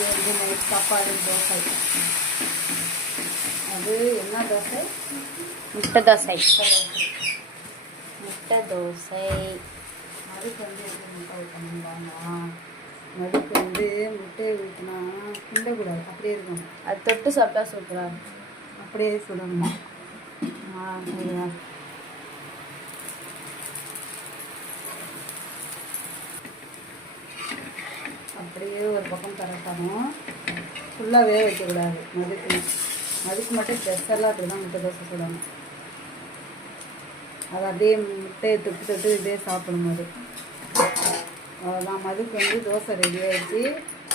இது நைட் சாப்பாடு தோசை அது என்ன தோசை முட்டை தோசை. முட்டை தோசை. அதுக்கு வந்து எப்படி முட்டை ஊற்றணும்பாங்க அதுக்கு வந்து முட்டையை ஊற்றினா கிண்டக்கூடாது. அப்படியே இருக்கணும். அது தொட்டு சாப்பிட்டா சூப்பராக இருக்கும். அப்படியே சுடணுமா. ஆ அப்படியே ஒரு பக்கம் பரட்டணும். ஃபுல்லாக வேக வைக்கக்கூடாது. மதுக்கு மதுக்கு மட்டும் ஸ்பெஷலாக அப்படி தான் முட்டை தோசை சுடணும். அது அப்படியே முட்டையை தொட்டு தொட்டு இதே சாப்பிடும் அது அவ்வளோதான் மதுக்கு வந்து தோசை ரெடி ஆகிடுச்சு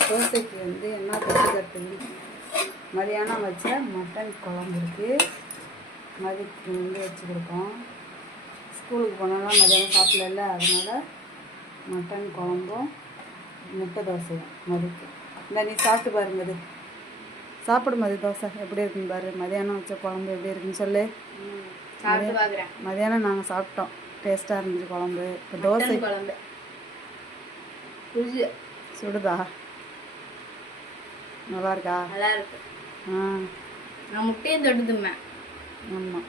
தோசைக்கு வந்து என்ன தொட்டுக்கிறதுக்கு மதியானம் வச்ச மட்டன் குழம்பு இருக்குது மதிக்கு வந்து வச்சு கொடுப்போம். ஸ்கூலுக்கு போனாலும் மதியானம் சாப்பிடல அதனால் மட்டன் குழம்பும் முட்டை தோசையும் மதிக்கு. இந்த நீ சாப்பிட்டு பாரு மதி. சாப்பிடு மதி தோசை. எப்படி இருக்குன்னு பாரு. மதியானம் வச்ச குழம்பு எப்படி இருக்குன்னு சொல்லு. மதியானம் நாங்கள் சாப்பிட்டோம். டேஸ்ட்டாக இருந்துச்சு குழம்பு. இப்போ தோசை சுடுதா? நல்லா இருக்கா? நல்லா இருக்கு. ஆ. நான் முட்டையும் தொட்டு ஆமாம்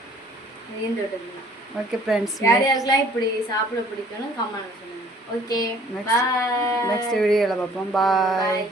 தும்மேன் ஓகே ஃப்ரெண்ட்ஸ் யார் யாருக்கெல்லாம் இப்படி சாப்பிட பிடிக்கும்னு கமெண்ட் சொல்லுங்க. ஓகே பாய் நெக்ஸ்ட் வீடியோவில் பார்ப்போம். பாய்